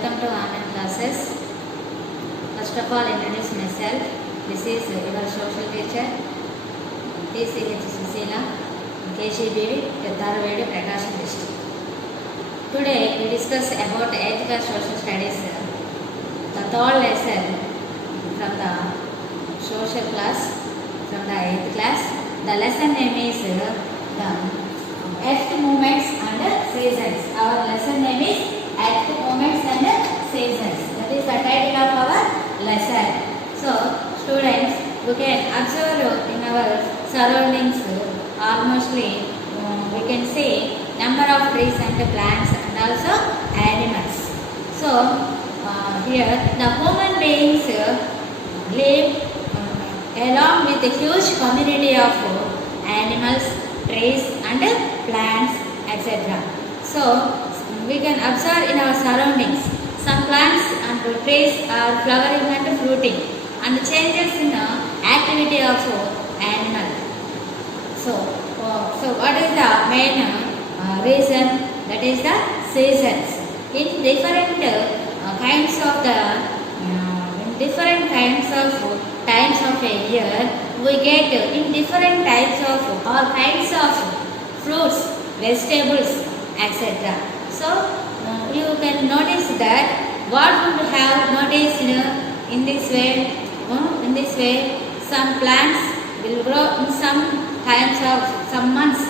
Welcome to online classes. First of all, introduce myself. This is your social teacher, TCH Susila, KGB, Darwedi, Prakasham district. Today we discuss about 8th class social studies, the third lesson from the social class, from the 8th class. The lesson name is the Earth movements and seasons. Our lesson name is Earth movements and seasons. That is the title of our lesson. So, students, we can observe in our surroundings almostly we can see number of trees and plants and also animals. So, here the human beings live along with a huge community of animals, trees and plants, etc. So, we can observe in our surroundings some plants and trees are flowering and fruiting and changes in the activity of animal. So what is the main reason? That is the seasons. In different kinds of times of a year, we get in different types of all kinds of fruits, vegetables, etc. So you can notice that what we have noticed in this way, some plants will grow in some times of some months,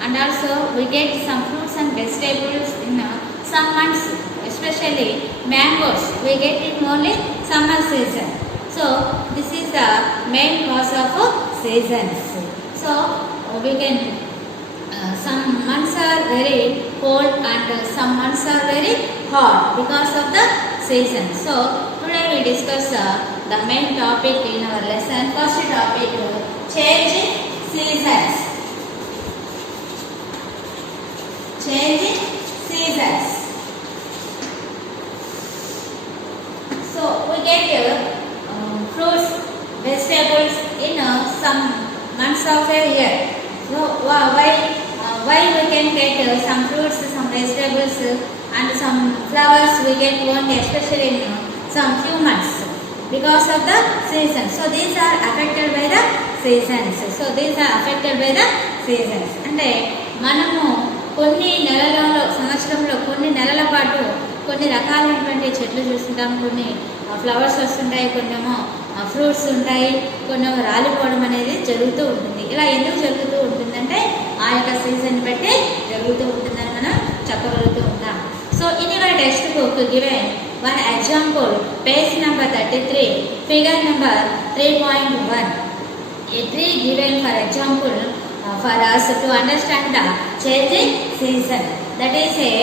and also we get some fruits and vegetables in some months, especially mangoes we get in only summer season. So this is the main cause of seasons. So we can some months are very cold and some months are very hot because of the season. So today we discuss the main topic in our lesson. First topic, changing seasons. Changing seasons. So we get fruits, vegetables in some months of a year. So why we can get some fruits, some vegetables and some flowers we get only especially in some few months because of the season. So these are affected by the seasons. అంటే మనము కొన్ని నెలలలో సంవత్సరంలో కొన్ని నెలల పాటు కొన్ని రకాలైనటువంటి చెట్లు చూస్తుంటాం. కొన్ని ఫ్లవర్స్ వస్తుంటాయి, కొన్నేమో ఫ్రూట్స్ ఉంటాయి, కొన్నేమో రాలిపోవడం అనేది జరుగుతూ ఉంటుంది. ఇలా ఎందుకు జరుగుతూ ఉంటుందంటే ఆ యొక్క సీజన్ బట్టి జరుగుతూ ఉంటుందని మనం చెప్పగలుగుతూ ఉంటాం. So in your text book given one example, page number 33, figure number 3.1. A tree given for example for us to understand the changing season. That is a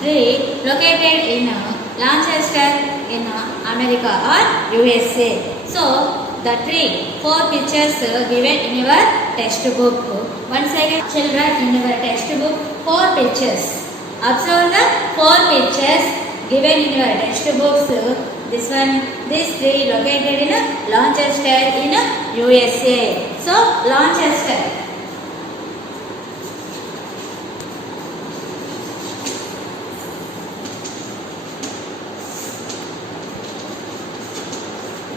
tree located in Lancaster in America or USA. So the tree, 4 pictures given in your textbook. Once again, children, in your textbook, 4 pictures. Observe the 4 pictures given in your textbooks. This tree located in Lancaster in USA. So Lancaster.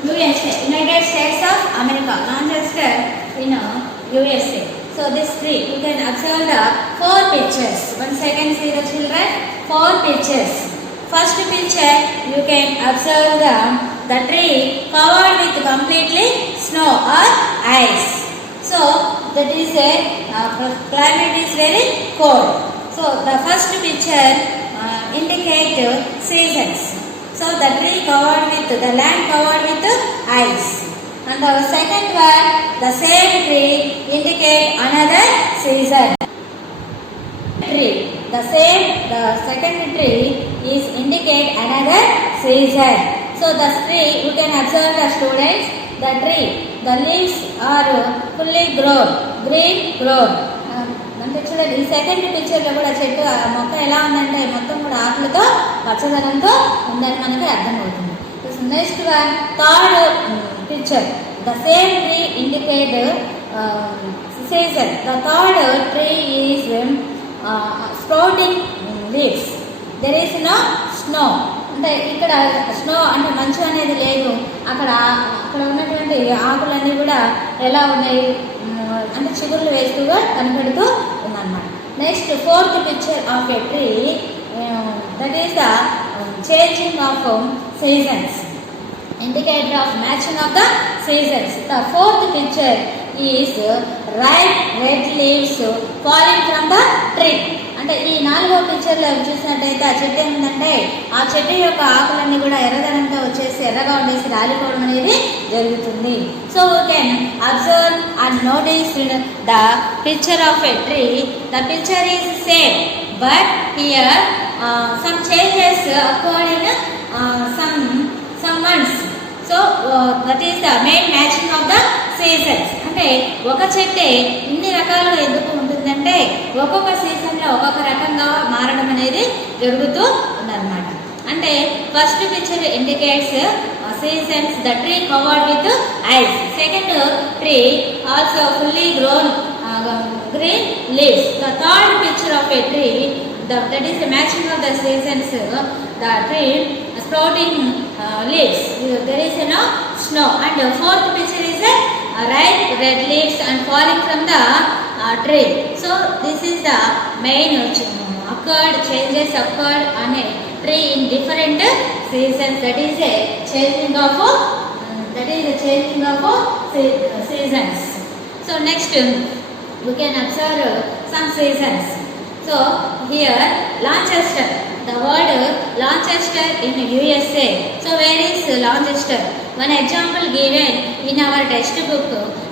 USA, United States of America, Lancaster in USA. So this tree, you can observe the 4 pictures. Once again, see the children, 4 pictures. First picture, you can observe the tree covered with completely snow or ice. So that is a climate is very cold. So the first picture indicate seasons. So the tree covered with the land covered with ice. And the second one, the same tree indicate another season. The second tree is indicate another season. So the tree, you can observe the students, the tree, the leaves are fully grown, green grown. అంటే చూడండి ఈ second పిక్చర్లో కూడా చెట్టు మొక్క ఎలా ఉందంటే మొత్తం కూడా ఆకులతో పచ్చదనంతో ఉందని మనకి అర్థమవుతుంది. Next one, third picture, the same tree indicate season. The third tree is sprouting leaves. There is no snow. అంటే ఇక్కడ స్నో అంటే మంచు అనేది లేదు, అక్కడ అక్కడ ఉన్నటువంటి ఆకులన్నీ కూడా ఎలా ఉన్నాయి అంటే చిగుర్లు వేస్తూగా కనపడుతూ ఉందన్నమాట. Next fourth picture of a tree, that is the changing of seasons, indicator of matching of the seasons. The fourth picture is ripe red leaves falling from the tree. అంటే ఈ 4వ పిక్చర్లో చూసినట్టయితే ఆ చెట్టు ఏమిటంటే ఆ చెట్టు యొక్క ఆకులన్నీ కూడా ఎర్రదనంతో వచ్చేసి ఎర్రగా ఉండేసి రాలిపోవడం అనేది జరుగుతుంది. So we can observe and notice the picture of a tree. The picture is same but here some changes occurred in some months. So that is the main matching of the seasons. అంటే ఒక చెట్టే ఇన్ని రకాలుగా ఎందుకు ఉంటుందంటే ఒక్కొక్క సీజన్లో ఒక్కొక్క రకంగా మారడం అనేది జరుగుతూ ఉందన్నమాట. అంటే first picture indicates seasons, the tree covered with ice. Second tree also fully grown green leaves. The third picture of a tree, that is the matching of the seasons, the tree sprouting leaves, there is no snow. And the fourth picture is ripe red leaves and falling from the tree. So this is the main changes occurred on a tree in different seasons. That is a changing of seasons. So next we can observe some seasons. So here Lancaster, the word Lancaster in USA. So where is Lancaster? One example given in our textbook,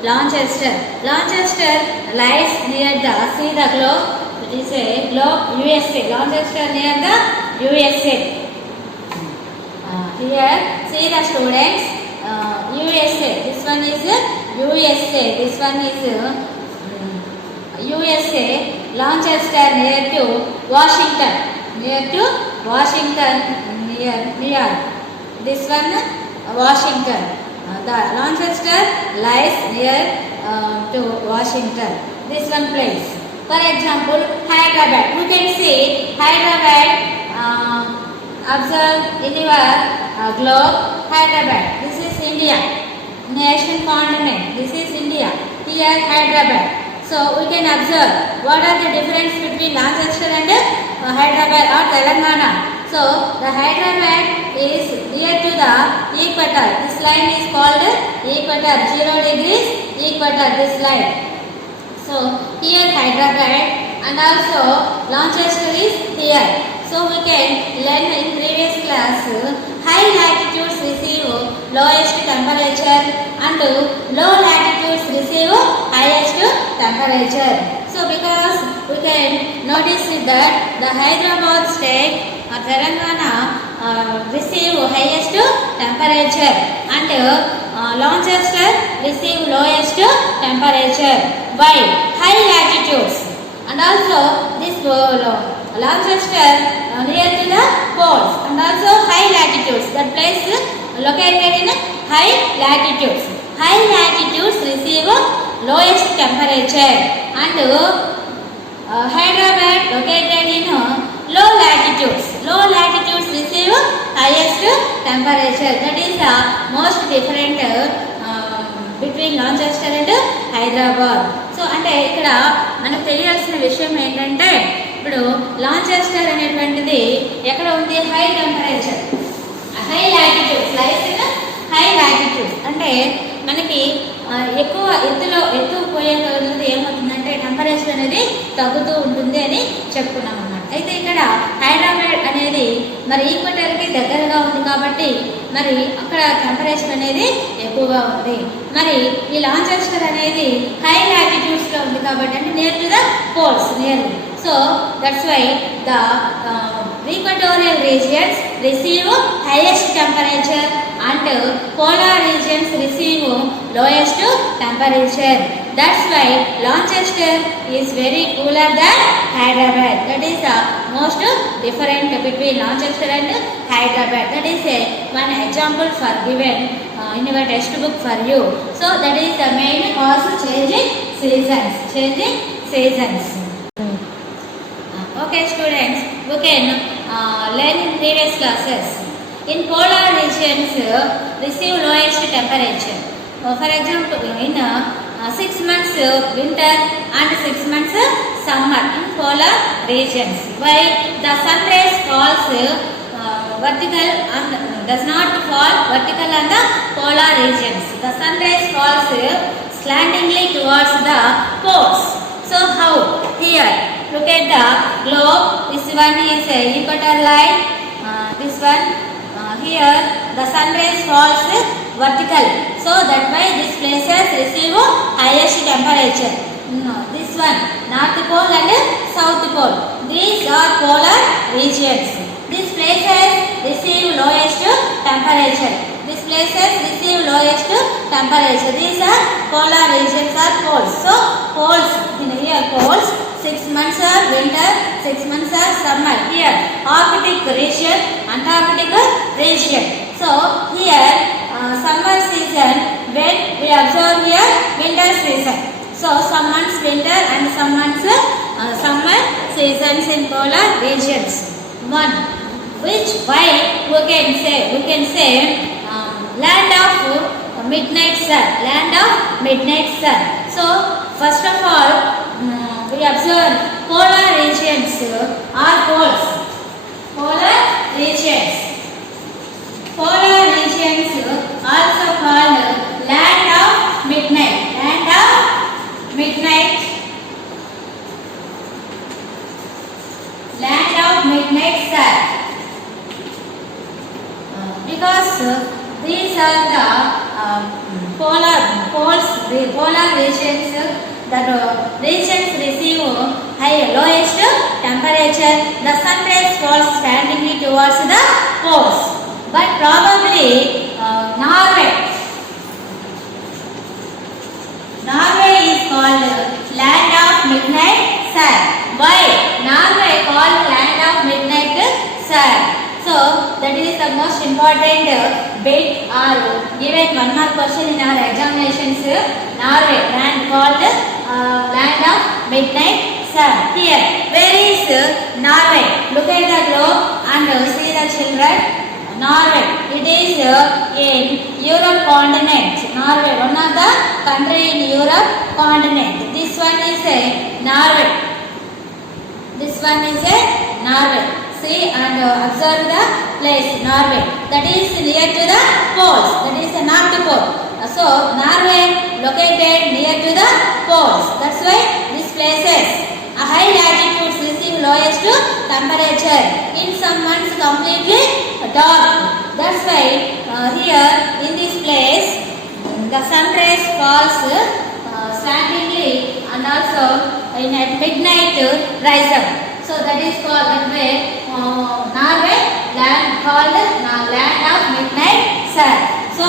Lancaster. Lancaster lies near the, see the globe, it is a globe, USA. Lancaster near the USA. Here see the students, USA. This one is USA. This one is USA. Lancaster near to Washington, near New York. This one Washington. The Lancaster lies near to Washington. This one place. For example, Hyderabad. You can see Hyderabad. Observe in your globe Hyderabad. This is India, nation continent. This is India. Here Hyderabad. So we can observe what are the difference between Lancaster and Hyderabad or Telangana. So the Hyderabad is near to the equator. This line is called equator, 0 degrees equator, this line. So here Hyderabad and also Lancaster is here. So we can learn in previous class, high latitudes receive lowest temperature and low latitudes receive highest temperature. So because we can notice that the Hyderabad state or Telangana receive highest temperature and Lancaster receive lowest temperature. Why? High latitudes. And also this Lancaster near to the poles and also high latitudes. That place located in high latitudes. High latitudes receive lowest temperature and Hyderabad located in low latitudes. Low latitudes receive highest temperature. That is the most different between Lancaster and Hyderabad. So అంటే ఇక్కడ మనకు తెలియాల్సిన విషయం ఏంటంటే ఇప్పుడు Lancaster అనేటువంటిది ఎక్కడ ఉంది? High temperature, high latitudes, lies in high latitudes. అంటే మనకి ఎక్కువ ఎత్తు పోయే కొద్దీ ఏమవుతుందంటే టెంపరేచర్ అనేది తగ్గుతూ ఉంటుంది అని చెప్పుకున్నాం అన్నమాట. అయితే ఇక్కడ హైదరాబాద్ అనేది మరి ఈక్వెటర్కి దగ్గరగా ఉంది కాబట్టి మరి అక్కడ టెంపరేచర్ అనేది ఎక్కువగా ఉంది. మరి ఈ లాంచెస్టర్ అనేది హై లాటిట్యూడ్స్లో ఉంది కాబట్టి అంటే near to the poles near. So that's why the equatorial regions receive highest temperature and polar regions receive lowest temperature. That's why Lancaster is very cooler than Hyderabad. That is the most different between Lancaster and Hyderabad. That is one example for given in your textbook for you. So that is the main cause changing seasons. Okay students, we can learn in previous classes In polar regions, receive lowest temperature. For example, in 6 months winter and 6 months summer in polar regions. Why? The sun rays falls vertical and does not fall vertical on the polar regions. The sun rays falls slantingly towards the poles. So how? Here, look at the globe. This one is a equator line. This one here the sun rays falls vertical. So that why these places receive highest temperature. This one north pole and south pole. These are polar regions. These places receive lowest temperature. These places receive lowest temperature. These are polar regions or poles. So poles, in here poles, 6 months are winter, 6 months are summer. Here Arctic region, Antarctic region. So here summer season, when we observe here winter season. So some months winter and some months summer seasons in polar regions. One, which why we can say land of midnight sun, land of midnight sun. So first of all we observe polar regions are poles. Polar regions. Polar regions also called land of midnight. Land of midnight. Land of midnight sun. Because these are the polar regions. That regions receive lowest temperature. The sun rays falls standingly towards the poles. But probably Norway is called land of midnight sun. Why Norway called land of midnight sun? So that is the most important bit or given one mark question in our examinations. Norway land called land of midnight sun. Here, where is Norway? Look at the globe and see the children. Norway, it is in Europe continent. Norway, one of the country in Europe continent. This one is a Norway. This one is a Norway. See and observe the place Norway. That is near to the poles. That is the North Pole. So Norway located near to the poles. That's why these places a high latitudes receive lowest temperature. In some months completely dark. That's why here in this place the sun rays falls slantingly and also at midnight rise up. So that is called that way Norway land called land of midnight sun. So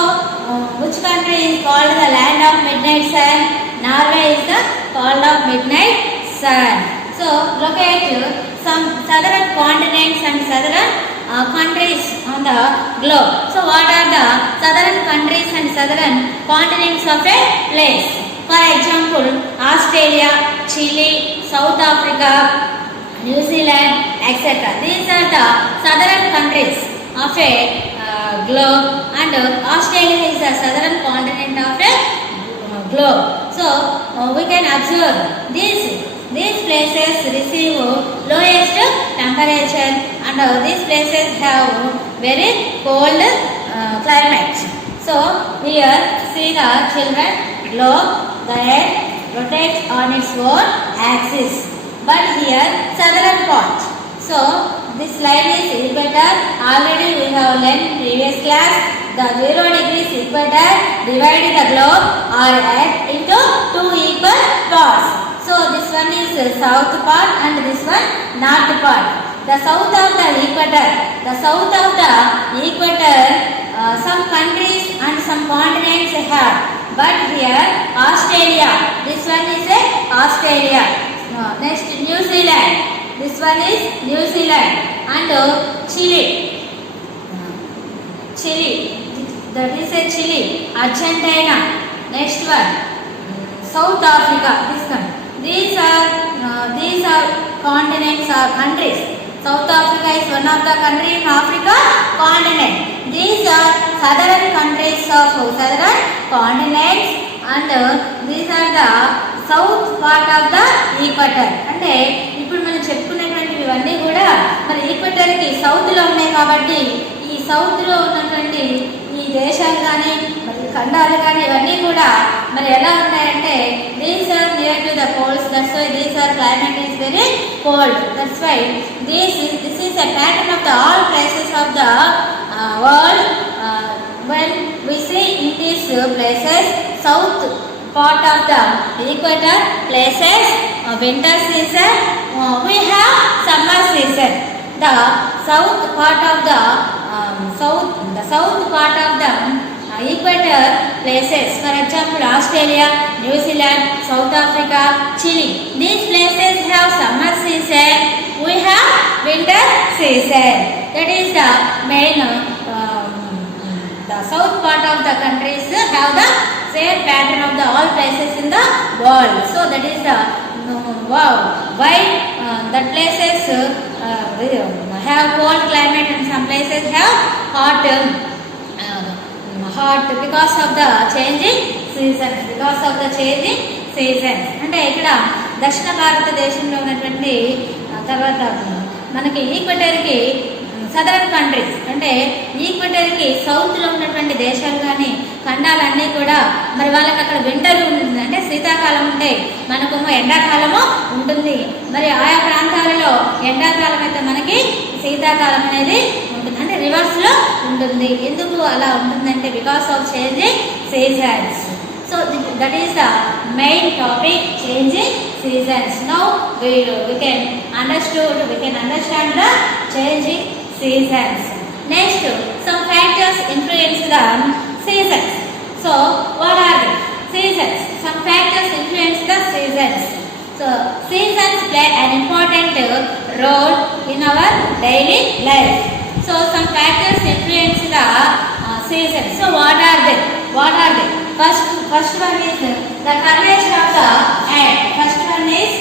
which country is called the land of midnight sun? Norway is the called of midnight sun. So look at some southern continents and southern countries on the globe. So what are the southern countries and southern continents of a place? For example, Australia, Chile, South Africa, New Zealand, etc. These are the southern countries of a globe, and Australia is the southern continent of a globe. So we can observe these places receive lowest temperature, and these places have very cold climate. So here see the children, globe, the earth rotates on its own axis. But here southern part. So this line is equator. Already we have learned in previous class. The 0 degrees equator divided the globe or earth into two equal parts. So this one is south part and this one north part. The south of the equator. The south of the equator, some countries and some continents have. But here Australia. This one is Australia. Next New Zealand. This one is New Zealand and Chile. Chile. That is Chile. Argentina. Next one South Africa. This one. These are continents or countries. South Africa is one of the country in Africa continent. These are southern countries of southern continents, and these are the south part of the equator. అంటే ఇప్పుడు మనం చెప్పుకునేటువంటివి ఇవన్నీ కూడా మరి equator కి south లో ఉన్నాయి కాబట్టి ఈ సౌత్ లో ఉన్నటువంటి ఈ దేశాలు కానీ మరి ఖండాలు కానీ ఇవన్నీ కూడా మరి ఎలా ఉన్నాయంటే these are near to the poles. That's why these are climate is very cold. That's why this is a pattern of the all places of the world. When we see in these places, south part of the equator places, winter season, we have summer season. The south part of the south part of the equator places, for example Australia, New Zealand, South Africa, Chile, these places have summer season, we have winter season. That is the main the south part of the countries have the same pattern of the all places in the world. So that is the why that places have cold climate and some places have hot because of the changing seasons. Because of the changing seasons. అంటే ఇక్కడ దక్షిణ భారతదేశంలో ఉన్నటువంటి తర్వాత మనకి ఈక్వెటర్కి southern countries అంటే ఈక్వెటర్కి సౌత్లో ఉన్నటువంటి దేశాలు కానీ ఖండాలన్నీ కూడా మరి వాళ్ళకి అక్కడ వింటర్ ఉంటుంది, అంటే శీతాకాలం ఉంటే మనకేమో ఎండాకాలము ఉంటుంది. మరి ఆయా ప్రాంతాలలో ఎండాకాలం అయితే మనకి శీతాకాలం అనేది ఉంటుంది, అంటే రివర్స్లో ఉంటుంది. ఎందుకు అలా ఉంటుందంటే because of changing seasons. So that is the main topic, changing seasons. Now we can understand the changing seasons. Next, some factors influence the seasons. So what are the seasons? Some factors influence the seasons. So seasons play an important role in our daily life. So some factors influence the seasons. So what are they? First one is the curvature of the earth. First one is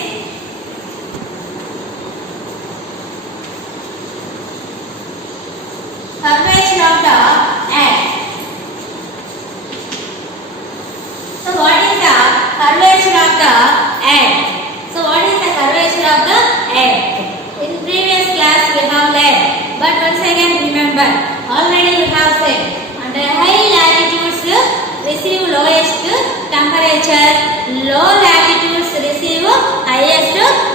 curvature of the earth. So what is the curvature of the earth? In previous class we have learned, but once again remember. Already we have said under high latitudes receive lowest temperature, low latitudes receive highest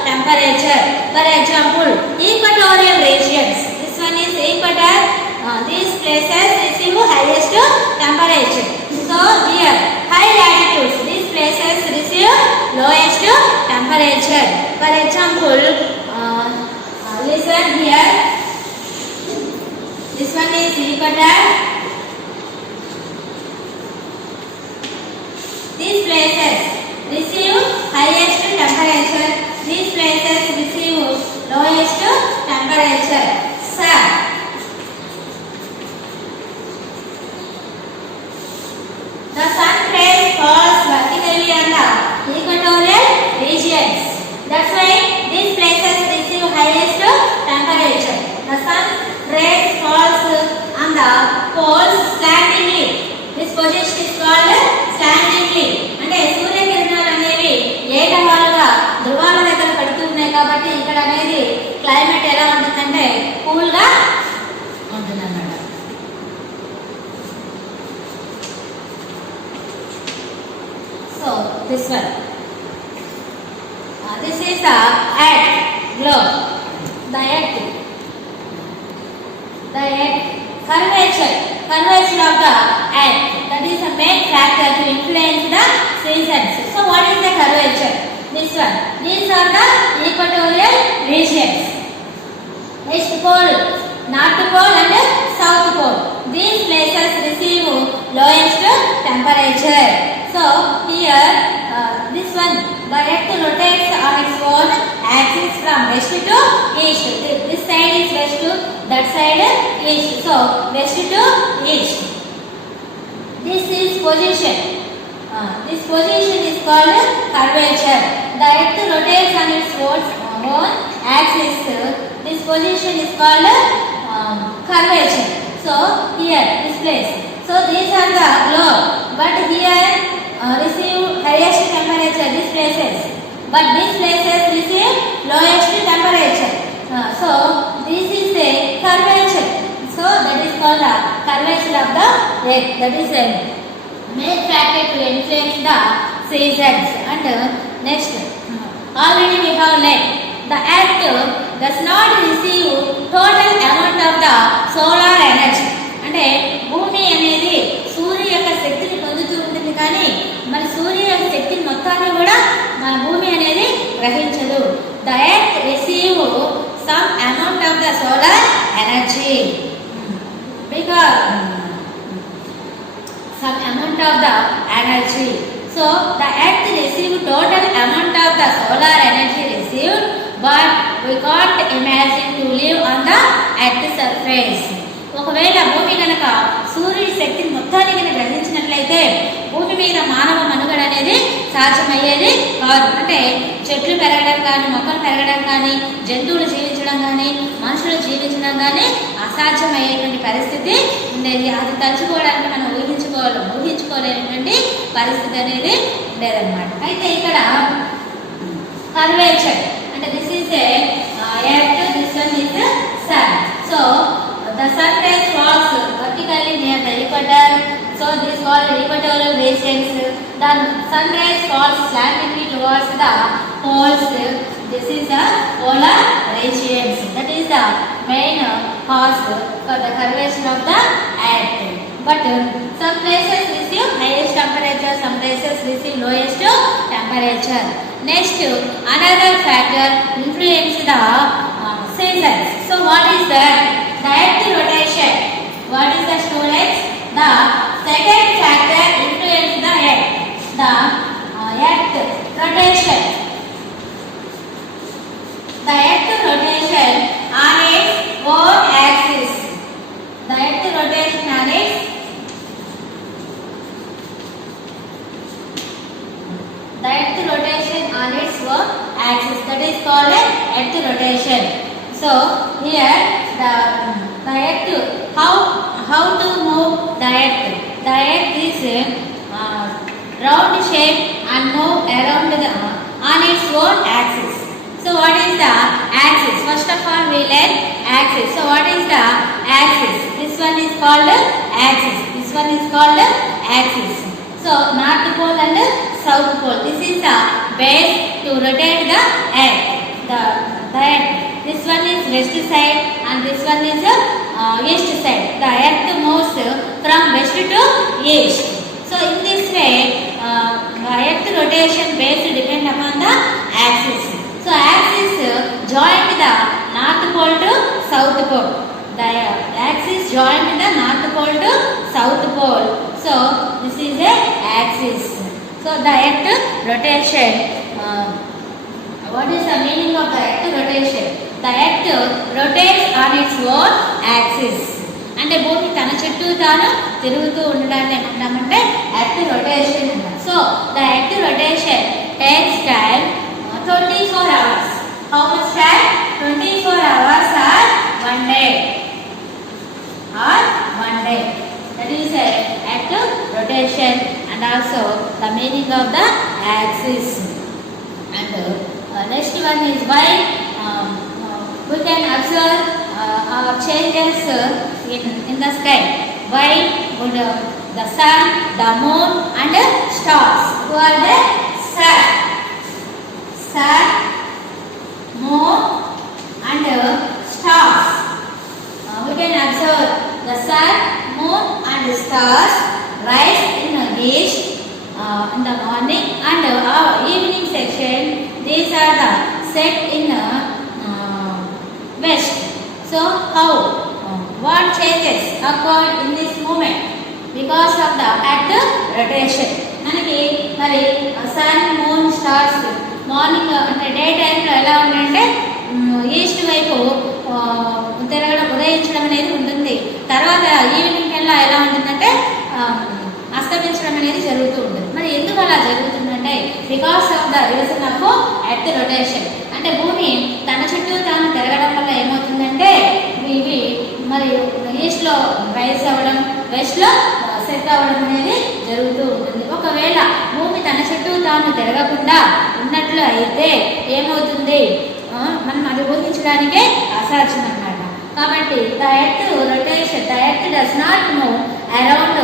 temperature. For example, equatorial regions. This one is equator. These places receive highest temperature. So here high latitudes, these places receive lowest temperature. For example, listen here. This one is equator. These places receive highest temperature. These places receive lowest temperature. Sun. The sun rays falls vertically on the equatorial regions. That's why these places receive highest temperature. The sun rays falls on the poles slantingly. This position is called slantingly. అంటే సూర్యకిరణాలు అనేవి ఏకవాలుగా ధ్రువాల దగ్గర పడుతున్నాయి కాబట్టి ఇక్కడ అనేది climate ఎలా ఉంటుందంటే కూల్ గా ఉంటుందన్నమాట. So this one, this is the earth globe. The earth curvature of the earth, that is a main factor to influence the seasons. So what is the curvature? This one. These are the equatorial regions. East pole, north pole and south pole. These places receive lowest temperature. So here this one, the earth rotates on its own axis from west to east. This side is west to that side east. So west to east. This is position. This position is called curvature. The earth rotates on its own axis. This position is called curvature. So here this place. So these are the globe, but here receive highest temperature. These places, but these places receive lowest temperature. So this is a curvature. So that is called the curvature of the Earth. That is a main factor to influence the seasons. And next, already we have learned the Earth does not receive total amount of the solar energy. అంటే భూమి అనేది సూర్యుని యొక్క శక్తిని పొందుతూ ఉంటుంది, కానీ మరి సూర్యుని యొక్క శక్తిని మొత్తాన్ని కూడా మన భూమి అనేది గ్రహించదు. The Earth receive some amount of the solar energy because some amount of the energy. So the Earth receive total amount of the solar energy received, but we can't imagine to live on the Earth's surface. ఒకవేళ భూమి కనుక సూర్యుడి శక్తిని మొత్తాన్ని కనుక గ్రహించినట్లయితే భూమి మీద మానవ మనుగడ అనేది సాధ్యమయ్యేది కాదు. అంటే చెట్లు పెరగడం కానీ, మొక్కలు పెరగడం కానీ, జంతువులు జీవించడం కానీ, మనుషులు జీవించడం కానీ అసాధ్యమయ్యేటువంటి పరిస్థితి ఉండేది. అది తలుచుకోవడానికి మనం ఊహించుకోలేనటువంటి పరిస్థితి అనేది ఉండేదన్నమాట. అయితే ఇక్కడ కర్వేచర్ అంటే this is a earth, this one is sun. So the sun rays falls vertically near the equator, so this is called equatorial regions. The sun rays falls slantingly towards the poles. This is the polar regions. That is the main cause for the curvature of the earth. But some places receive highest temperature, some places receive lowest temperature. Next, another factor influence the seasons. So what is that? The earth rotation. What is the students? The second factor influence the earth. The earth rotation. The earth rotation on its own axis. The earth rotation on its own axis. That is called earth rotation. So here the earth, how to move the earth? The earth is round shape and move around on its own axis. So what is the axis? First of all we learn axis. So what is the axis? This one is called axis. This one is called axis. So north pole and south pole. This is the base to rotate the earth. The earth. This one is west side and this one is east side. The earth moves from west to east. So in this way, earth rotation base depend upon the axis. So axis join the north pole to south pole. The axis join the north pole to south pole. So this is a axis. So the earth rotation. What is the meaning of the earth rotation? The earth rotates on its own axis. అంటే భూమి తన చుట్టూ తాను తిరుగుతూ ఉండడాన్ని ఏమంటామంటే earth rotation అంటాం. So the earth rotation takes time 24 hours. How much time? 24 hours or 1 day. That is a earth rotation and also the meaning of the axis. And next one is why we can observe changes in the sky. Why would the sun, the moon and stars? Who are the sun, moon and stars? We can observe the sun, moon and stars rise in the east in the morning and evening section. These are the set in west. So how? What changes occurred in this moment? Because of the earth rotation. మనకి మరి sun, moon, stars morning అంటే day టైంలో ఎలా ఉందంటే east వైపు తిరగడం, ఉదయించడం అనేది ఉంటుంది. తర్వాత ఈవినింగ్ టైంలో ఎలా ఉంటుందంటే అస్తమించడం అనేది జరుగుతూ ఉంటుంది. మరి ఎందుకు అలా జరుగుతుందంటే because of the reason of earth rotation. అంటే భూమి తన చుట్టూ తాను తిరగడం వల్ల ఏమవుతుంది అంటే ఇవి మరి ఈస్ట్లో రైజ్ అవ్వడం, వెస్ట్లో సెట్ అవ్వడం అనేది జరుగుతూ ఉంటుంది. ఒకవేళ భూమి తన చుట్టూ తాను తిరగకుండా ఉన్నట్లు అయితే ఏమవుతుంది, మనం అది ఊహించడానికే అసాధ్యం అన్నమాట. కాబట్టి the earth rotation, the earth does not move around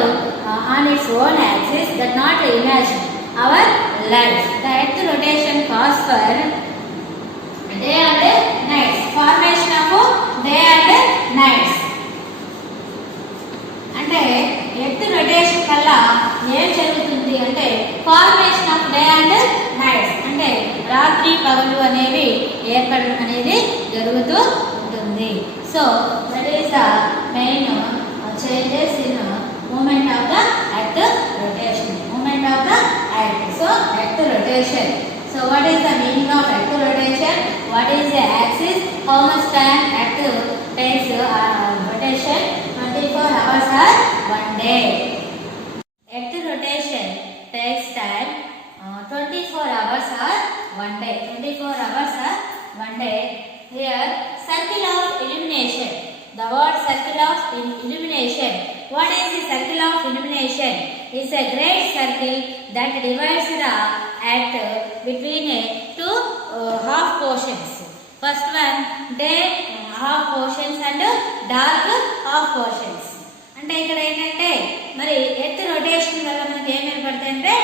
on its own axis, that not imagine our life. The earth rotation cause for day and nights, formation of day and nights. అంటే earth rotation వల్ల ఏం జరుగుతుంది అంటే formation of day and nights, అంటే రాత్రి పగలు అనేవి ఏర్పడడం అనేది జరుగుతూ ఉంటుంది. So that is the main changes in moment of the earth rotation, moment of the earth. So earth rotation. So what is the meaning of earth rotation? What is the axis? How much time earth takes rotation? 24 hours or 1 day. Earth rotation takes time 24 hours or 1 day. 24 hours or 1 day. Here circle of illumination. The word circle of illumination. What is the circle of illumination? It's a great circle that divides the earth between two half portions. First one day half portions and dark half portions. అంటే ఇక్కడ ఏంటంటే మరి earth rotation వల్ల మనకి ఏం ఏర్పడతాయి అంటే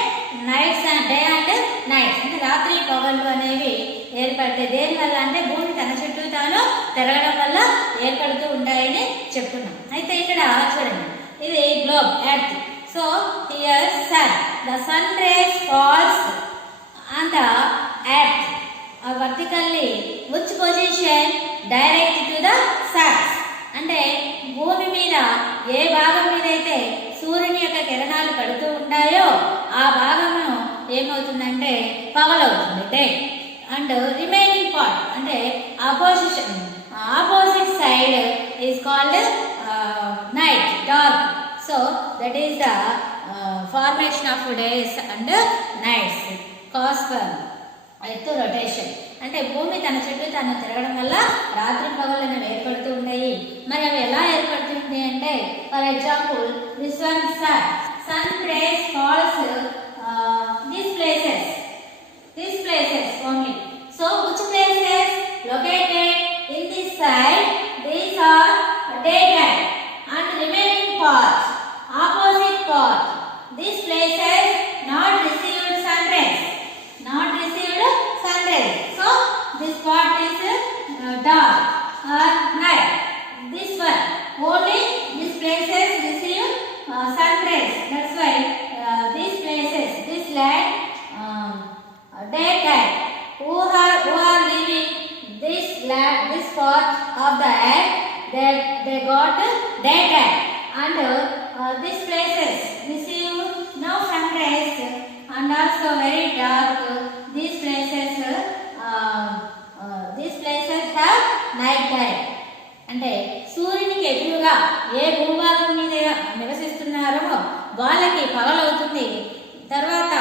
nights and day and nights, అంటే రాత్రి పగళ్ళు అనేవి ఏర్పడతాయి. దేనివల్ల అంటే భూమి తన చుట్టూ తాను తిరగడం వల్ల ఏర్పడుతూ ఉంటాయని చెప్తున్నాం. అయితే ఇక్కడ చూడండి, ఇది globe earth. So here sun, the sun rays falls on the earth vertically, which position direct to the sun. అంటే భూమి మీద ఏ భాగం మీద అయితే సూర్యుని యొక్క కిరణాలు పడుతూ ఉంటాయో ఆ భాగము ఏమవుతుందంటే పగలవుతుంది, డే. అండ్ రిమైనింగ్ పార్ట్ అంటే opposite side is called night, dark. So that is the formation of days and nights cos for earth rotation. అంటే భూమి తన చుట్టూ తను తిరగడం వల్ల రాత్రి పగలు అనేవి ఏర్పడుతూ ఉంటాయి. మరి అవి ఎలా ఏర్పడుతుంది అంటే for example this one sun rays falls these places only. So which places located in this side? These are daytime and remaining part, opposite part. These places not received sun rays. So this part is dark or night. This one only these places receive sun rays. That's why these places, this land daytime. Who are living this land, this part of the earth, they got daytime, and these places receive no sun rays and also very dark. These places have night time. అంటే సూర్యునికి ఎదురుగా ఏ భూభాగం మీద నివసిస్తున్నారో వాళ్ళకి పగలవుతుంది. తర్వాత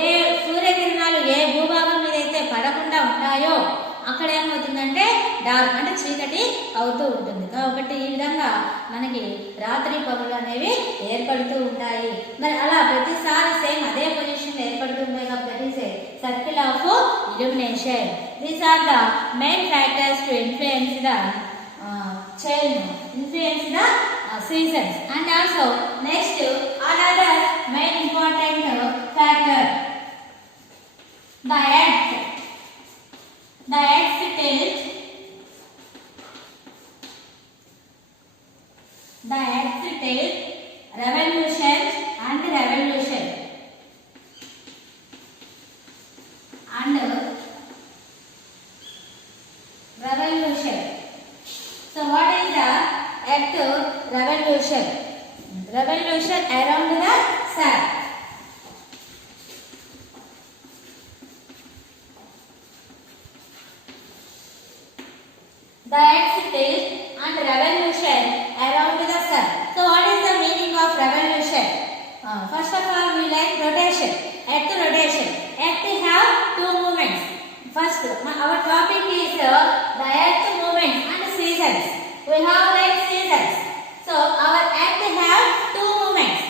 ఏ సూర్యకిరణాలు ఏ భూభాగం మీద అయితే పడకుండా ఉంటాయో అక్కడ ఏమవుతుందంటే డార్క్, అంటే చీకటి అవుతూ ఉంటుంది. కాబట్టి ఈ విధంగా మనకి రాత్రి పగలు అనేవి ఏర్పడుతూ ఉంటాయి. మరి అలా ప్రతిసారి సేమ్ అదే పొజిషన్ ఏర్పడుతుంటాయి కాబట్టి circle of illumination. These are the main factors to influence the seasons. And also next another main important factor, the earth tilt. The earth tilt, revolution and revolution. So what is the earth revolution? Revolution around the sun. The earth tilt and revolution around the sun. So what is the meaning of revolution? First of all, we like rotation. Earth rotation. Earth have two movements. First, our topic is the earth movements and seasons. have like seasons. So our earth have two movements.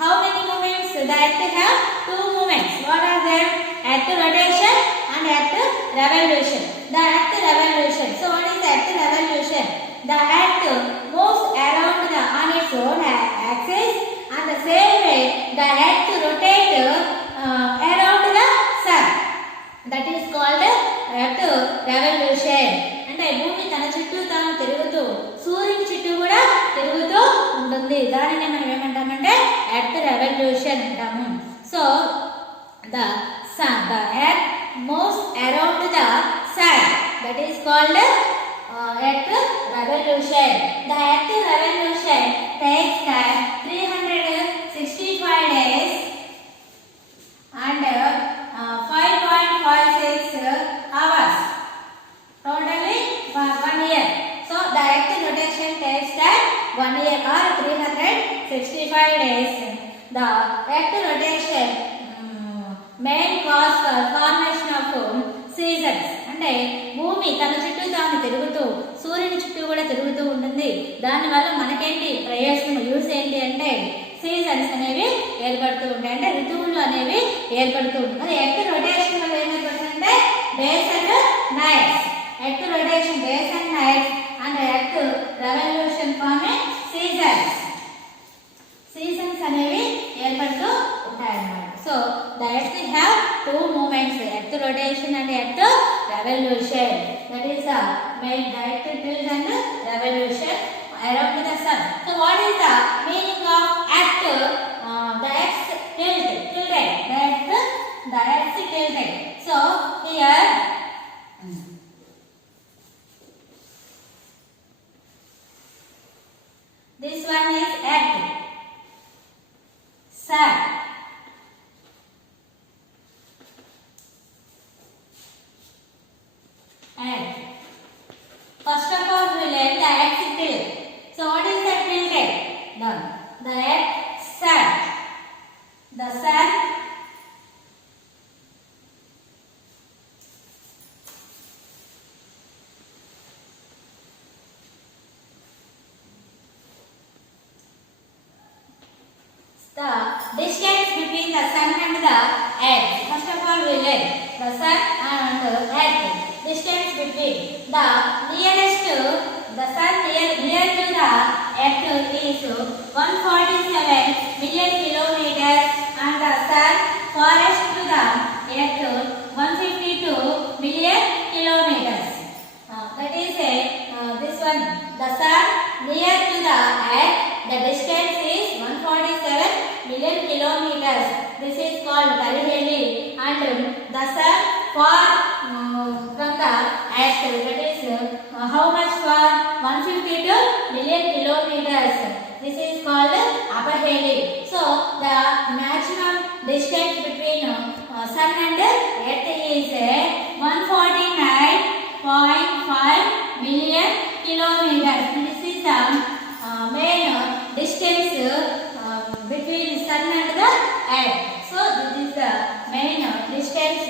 How many movements? The earth have two movements. What are them? Earth rotation and earth revolution. The earth revolution. So what is the earth revolution? The earth moves around on its own axis, and the same way the earth rotates around the sun. That is called earth revolution. అంటే భూమి తన చుట్టూ తాను తిరుగుతూ సూర్యుని చుట్టూ కూడా తిరుగుతూ ఉంటుంది. దానిని మనం ఏమంటామంటే ఎర్త్ రెవల్యూషన్ అంటాము. So the earth moves around the sun. That is called earth revolution. The earth revolution takes 365 days and 5.56 hours. Totally 1 year. So the earth rotation takes 1 year or 365 days. The earth rotation main cause for formation of seasons. అంటే భూమి తన చుట్టూ తాను తిరుగుతూ సూర్యుని చుట్టూ కూడా తిరుగుతూ ఉంటుంది. దానివల్ల మనకేంటి ప్రయోజనం, యూస్ ఏంటి అంటే సీజన్స్ అనేవి ఏర్పడుతూ ఉంటాయి. అంటే ఋతువులు అనేవి ఏర్పడుతూ ఉంటాయి. ఎర్త్ రొటేషన్ వల్ల ఏర్పడుతుందంటే days and nights. Earth rotation days and nights and earth revolution form seasons. Seasons అనేవి ఏర్పడుతూ ఉంటాయి అన్నమాట. So the earth have two movements, earth rotation and earth revolution. That is the main earth tilt and revolution around the sun. So what is the meaning of earth? The earth tilted. The earth tilted. So here this one is earth, sun, earth. First of all, we learn the earth tilt. So what is the tilted? The earth, sun. The sun the distance between the sun and the earth. First of all, we learn the sun and the earth. Distance between the nearest the sun near to the earth is 147 million kilometers and the sun farthest to the earth 152 million kilometers. That is this one. The sun near to the earth, the distance is 147 million kilometers. This is called perihelion. And the sun far from the earth, that is how much far? 152 million kilometers. This is called aphelion. So the maximum distance between sun and earth is 149.5 million kilometers. This is the main distance between sun and the earth. So this is the main distance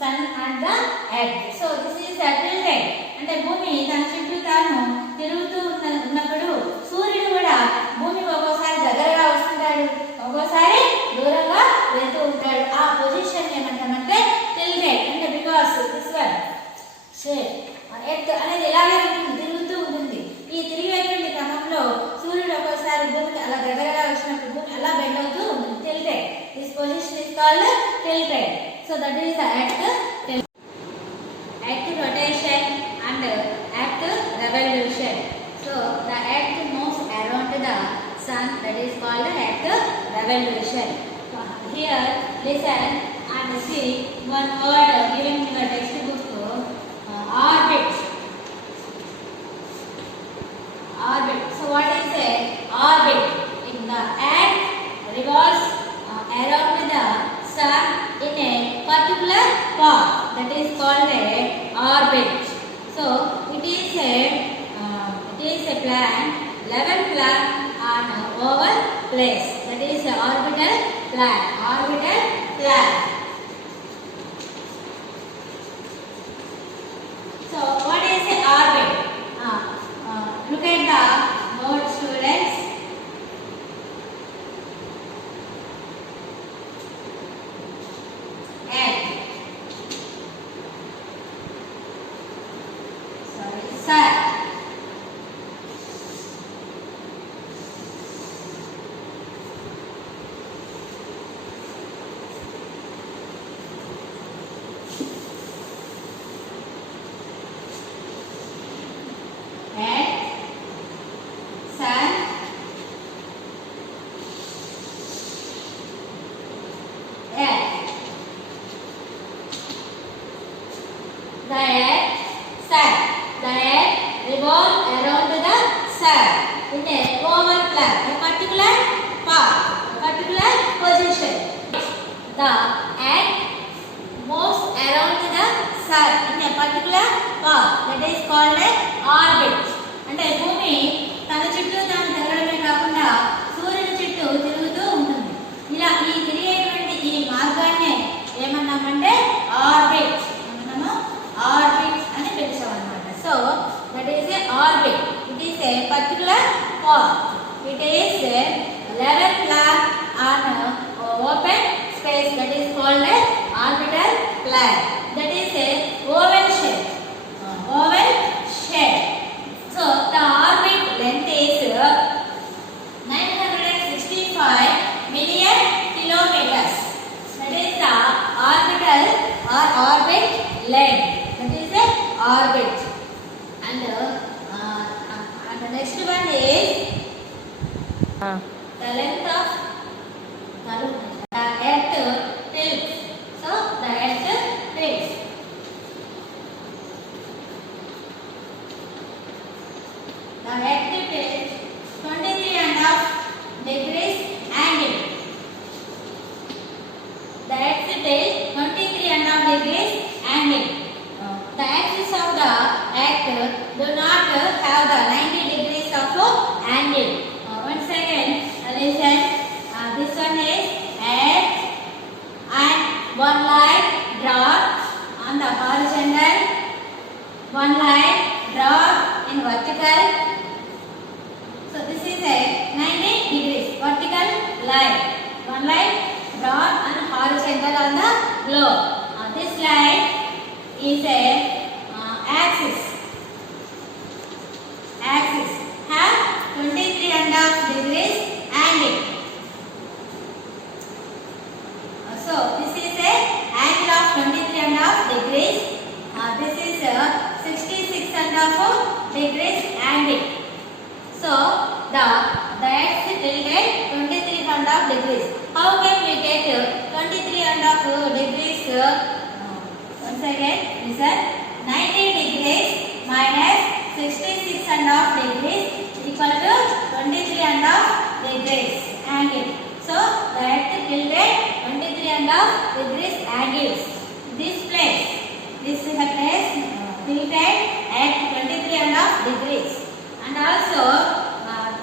sun and the earth. So this is the tilted. అంటే భూమి తన చుట్టూ తాను తిరుగుతూ ఉన్నప్పుడు సూర్యుడు కూడా భూమికి ఒక్కోసారి దగ్గరగా వస్తుంటాడు, ఒక్కోసారి దూరంగా వెళ్తూ ఉంటాడు. ఆ పొజిషన్ ఏమంటామంటే tilted. అంటే because this one shape earth అనేది ఇలాగే తిరుగుతూ ఉంటుంది. ఈ తిరిగేటువంటి క్రమంలో సూర్యుడు ఒక్కోసారి భూమికి అలా దగ్గరగా వచ్చినప్పుడు భూమి అలా బెండ్ అవుతూ ఉంటుంది. tilted. This position is called tilted. So that is the earth rotation and earth revolution. So the earth moves around the sun. That is called earth revolution. Here listen and see one word given in your textbook. Orbit. Orbit. So what is a orbit? In the earth revolves around the sun in a particular path. That is called a orbit. So it is a plan, level plan on oval place. That is a orbital plan. Orbital plan. So what is a orbit? Look at the called a orbit. అంటే భూమి తన చుట్టూ తాను తిరగడమే కాకుండా సూర్యుని చుట్టూ తిరుగుతూ ఉంటుంది. ఇలా ఈ తిరిగేటువంటి ఈ మార్గాన్ని ఏమన్నామంటే ఆర్బిట్, ఏమన్నాము ఆర్బిట్ అని పిలిచామన్నమాట. So that is a orbit. It is a particular path. It is level plan on open space, that is called a orbital plan. That is a oval shape. Oval shape. So the orbit length is 965 million kilometers. That is the orbital or orbit length. That is a orbit. And the next one is the length of the earth tilts. So the earth tilts. The earth tilts 23.5 degrees angle. The earth tilts 23.5 degrees angle. The axis of the earth do not have the 90 degrees of angle. Once again, listen. This one is earth and one line drawn on the horizontal, one line drawn in vertical. So this is a 90 degrees vertical line. One line drawn on horizontal on the globe. This line is a axis. Axis have 23.5 degrees angle. So this is a angle of 23.5 degrees. This is 66.5 degrees angle. So the earth tilted 23.5 degrees. How can we get 23.5 degrees? Once again, listen. 90 degrees minus 66.5 degrees equal to 23.5 degrees angle. So the earth tilted 23.5 degrees angles. This place, this is the place tilted at 23.5 degrees. And also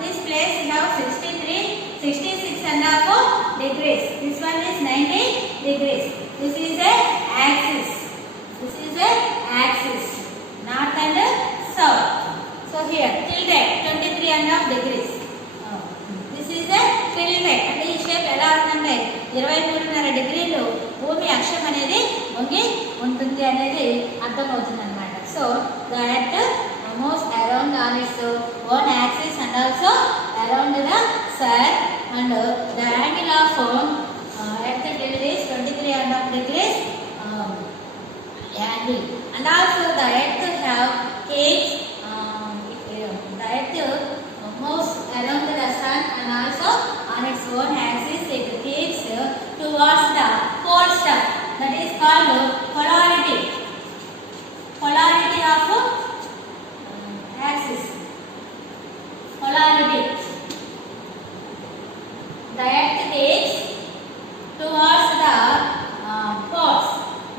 this place we have 66.5 degrees. This one is 90 degrees. This is a axis. This is a axis. North and south. So here tilted 23.5 degrees. This is a tilted. అంటే ఈ shape ఎలా ఉందంటే 23.5 డిగ్రీలు భూమి అక్షం అనేది వంగి ఉంటుంది అనేది అర్థమవుతుంది అన్నమాట. So the earth moves around on its own axis and also around the sun, and the angle of earth tilt is 23.5 degrees angle. And also the earth have keeps the earth moves around the sun and also on its own axis it keeps towards the pole star. That is called polarity. Polarity of axis. Polarity. The earth keeps towards the poles,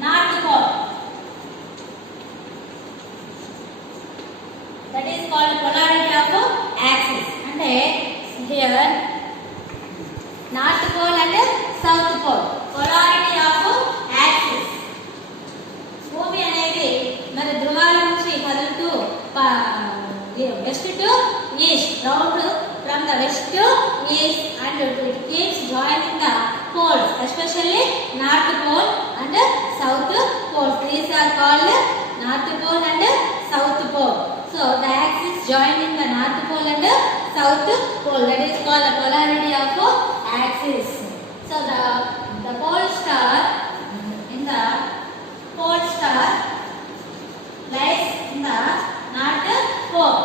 north pole. That is called polarity of axis. And here north pole and south pole. Polarity of axis. భూమి అనేది మరి ధ్రువాల నుంచి కదులుతూ west to east, round from the west to east, and it keeps joining the poles, especially north pole and south pole. These are called north pole and south pole. So the axis joining the north pole and south pole, that is called the polarity of axis. So the pole star in the pole star lies in the north pole.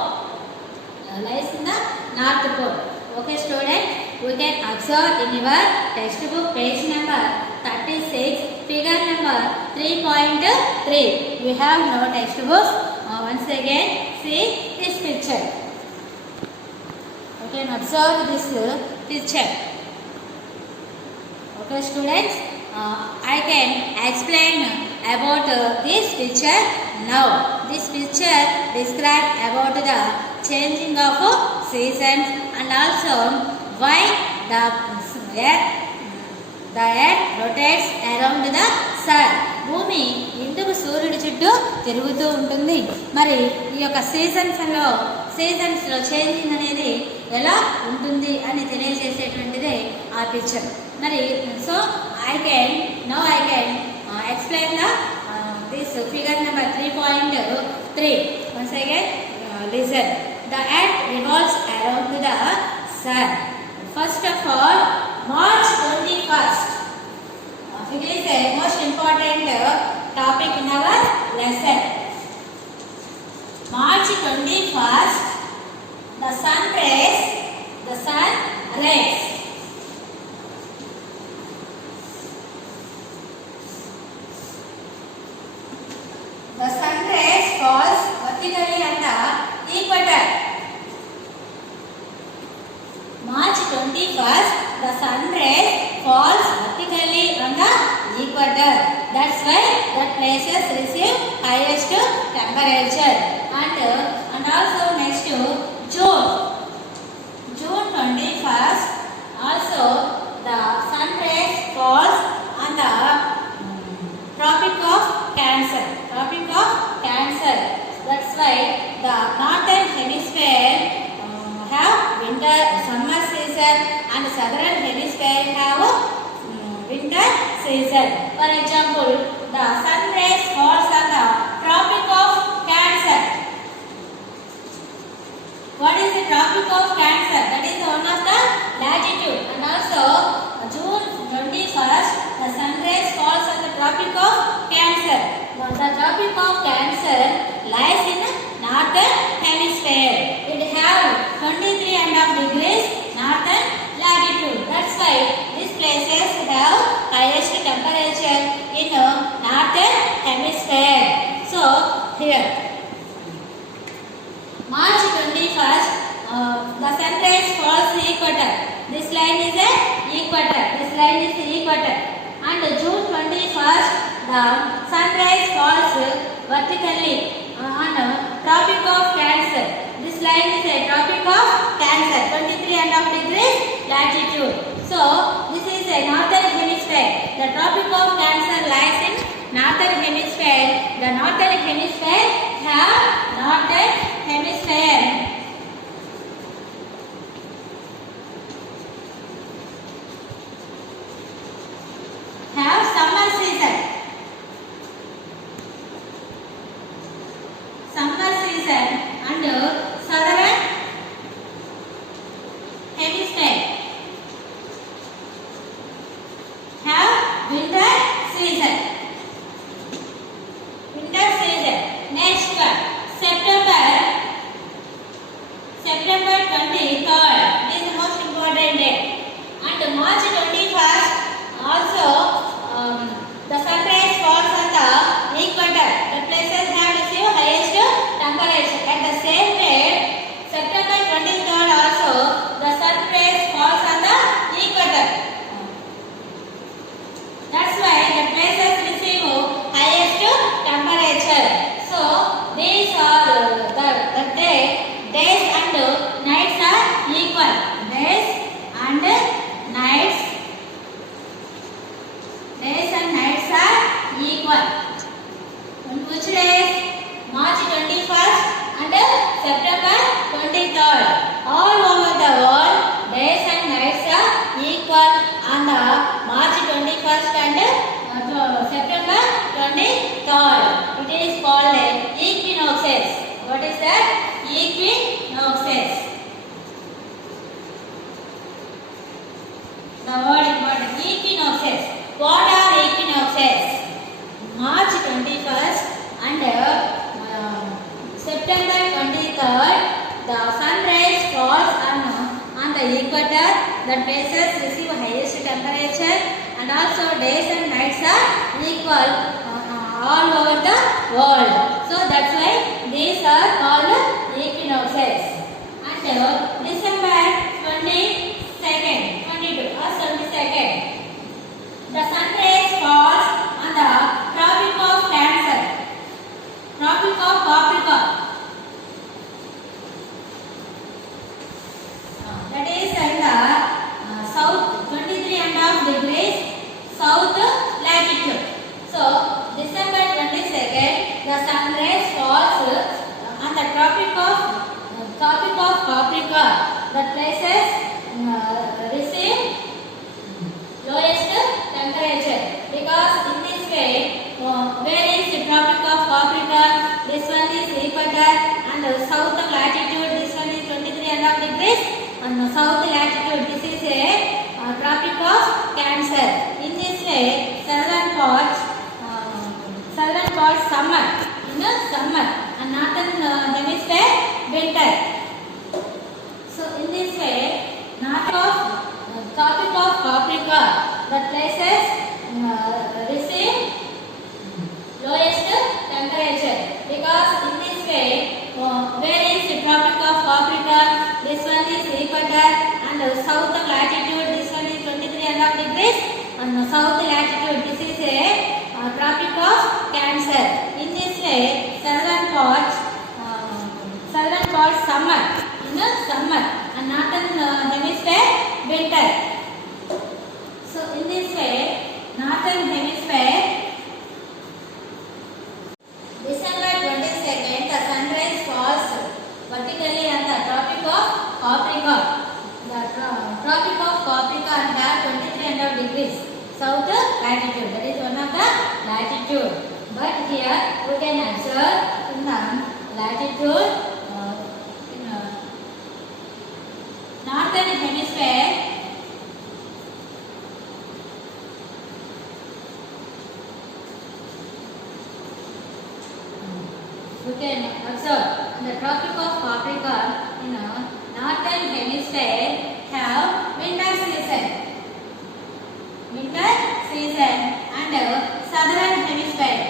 Lies in the north pole. Okay, student, we can observe in your textbook page number 36, figure number 3.3. We have no textbooks. Once again, see this picture. Okay, and observe this picture. Okay, students, I can explain about this picture now. this picture describes about the changing of seasons and also why the earth rotates around the sun. భూమి ఎందుకు సూర్యుడి చుట్టూ తిరుగుతూ ఉంటుంది, మరి ఈ యొక్క సీజన్స్లో changing అనేది ఎలా ఉంటుంది అని తెలియజేసేటువంటిదే ఆ పిక్చర్. మరి so I can explain this figure number 3.3. Once again, listen. The earth revolves around the sun. First of all, March 21st. It is a most important topic in our lesson. March 21st, the sun rays. The sun rays falls vertically on the equator. March 21st, the sun rays falls vertically on the equator. That's why that places receive highest temperature. And also next to June 21st, also the sun rays falls on the Tropic of Cancer. That's why the northern hemisphere have summer season and southern hemisphere have winter season. For example, the sun rays falls on the Tropic of Cancer. What is the Tropic of Cancer? That is one of the latitude. And also June 21st, the sun rays falls on the Tropic of Cancer. Now, the Tropic of Cancer lies in northern hemisphere. It have 23.5 degrees northern latitude. That's why these places have highest temperature in northern hemisphere. So here, March 21st, the sun rays falls equator. This line is a equator. And June 21st, the sun rays falls vertically on Tropic of Cancer. This line is a Tropic of Cancer, 23.5 degrees latitude. So this is a northern hemisphere. The Tropic of Cancer lies in northern hemisphere. The northern hemisphere have summer season. And southern hemisphere have winter season. Next one, September 23rd. This is the most important day. And March 21st, also the sun rays falls on the equator. The places have received highest temperature. At the same way, September 23rd also the sun rays falls on the equator. That's why the places receive highest temperature. So these are the days and nights are equal. Days and nights are equal. On which days? March 21st and September 23rd. All over the world, days and nights are equal on the March 21st and September 23rd. It is called equinoxes. What is that? Equinoxes. The word important. Equinoxes. What are equinoxes? March 21st and September 23rd, the sun rays falls on the equator. The places receive highest temperature, and also days and nights are equal all over the world. So that's why these are called equinoxes. And December 22nd, the sun rays falls on the Tropic of Cancer. Tropic of the places receive lowest temperature, because in this way where is the Tropic of Capricorn, this one is equator, and south latitude this one is 23.5 degrees, and south latitude this is a Tropic of Cancer. In this way southern parts summer, summer, and northern hemisphere winter. So in this way north of Tropic of Capricorn, the places receive lowest temperature, because in this way where is the Tropic of Capricorn, this one is equator, and south latitude this one is 23.5 degrees, and south latitude this is a Tropic of Cancer. In this way southern parts summer, summer, and northern hemisphere winter. So in this way northern hemisphere December 22nd the sunrise falls vertically on the Tropic of Capricorn. The Tropic of Capricorn has 23.5 degrees south latitude, that is one of the latitude. But here we can observe in the latitude in northern hemisphere we can observe the Tropic of Capricorn in northern hemisphere have winter season, and southern hemisphere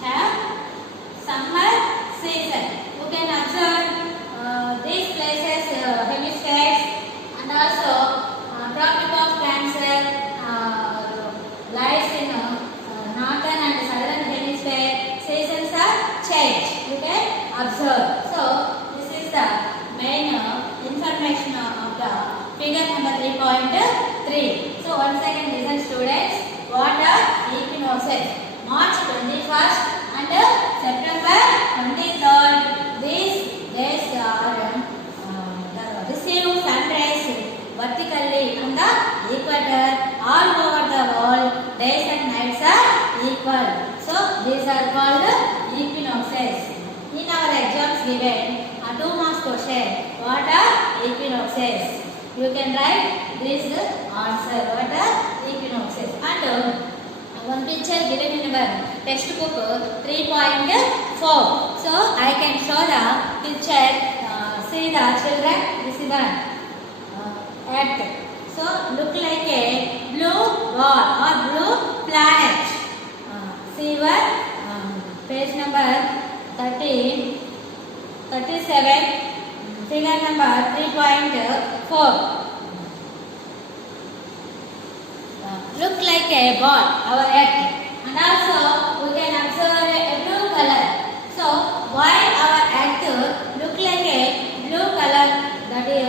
have summer season. You can observe these places hemispheres, and also Tropic of Cancer lies in northern and southern hemisphere. Seasons are changed. You can observe. So this is the main information of the figure number 3.3. So once again listen students, what are equinoxes? March 21st and September 23rd. These days are receive sunrise vertically on the equator. All over the world days and nights are equal. So these are called equinoxes. In our exams given 2 marks question, what are equinoxes? You can write this answer, what are equinoxes. And one picture given in our textbook 3.4. So I can show the picture. See the children, this is one earth. So look like a blue ball or blue planet. See what page number 37, figure number 3.4. Look like a ball, our earth, and also we can observe a blue color. So why our earth look like a blue color? That is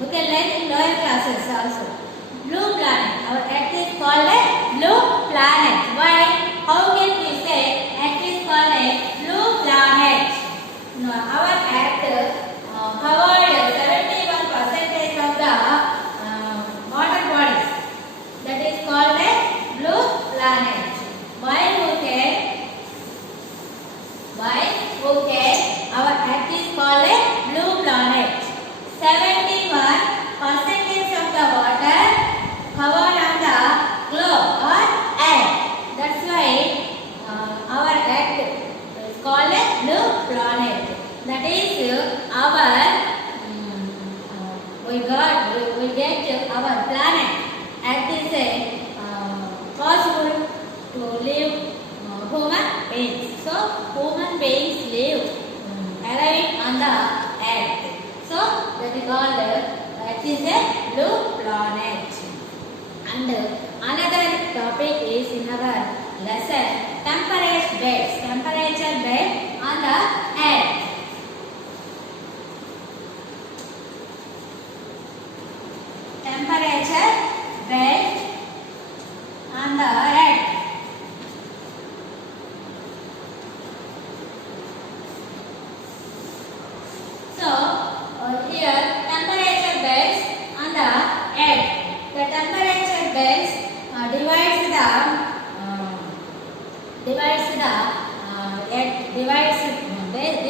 we can learn in lower classes also. Blue planet, our earth is called a blue planet. Why? How can we say earth is called a blue planet? No, our earth covered 71% of the water bodies. That is called a blue planet. Why our earth is called a blue planet? 71% of the water covered on the globe or earth. That's why our earth is called a blue planet. That is our we get our planet. Earth is possible to live human beings. So human beings live alive on the earth. So that is called earth is a blue planet. And another topic is in our lesson temperature beds on the earth. Temperature bed on the earth.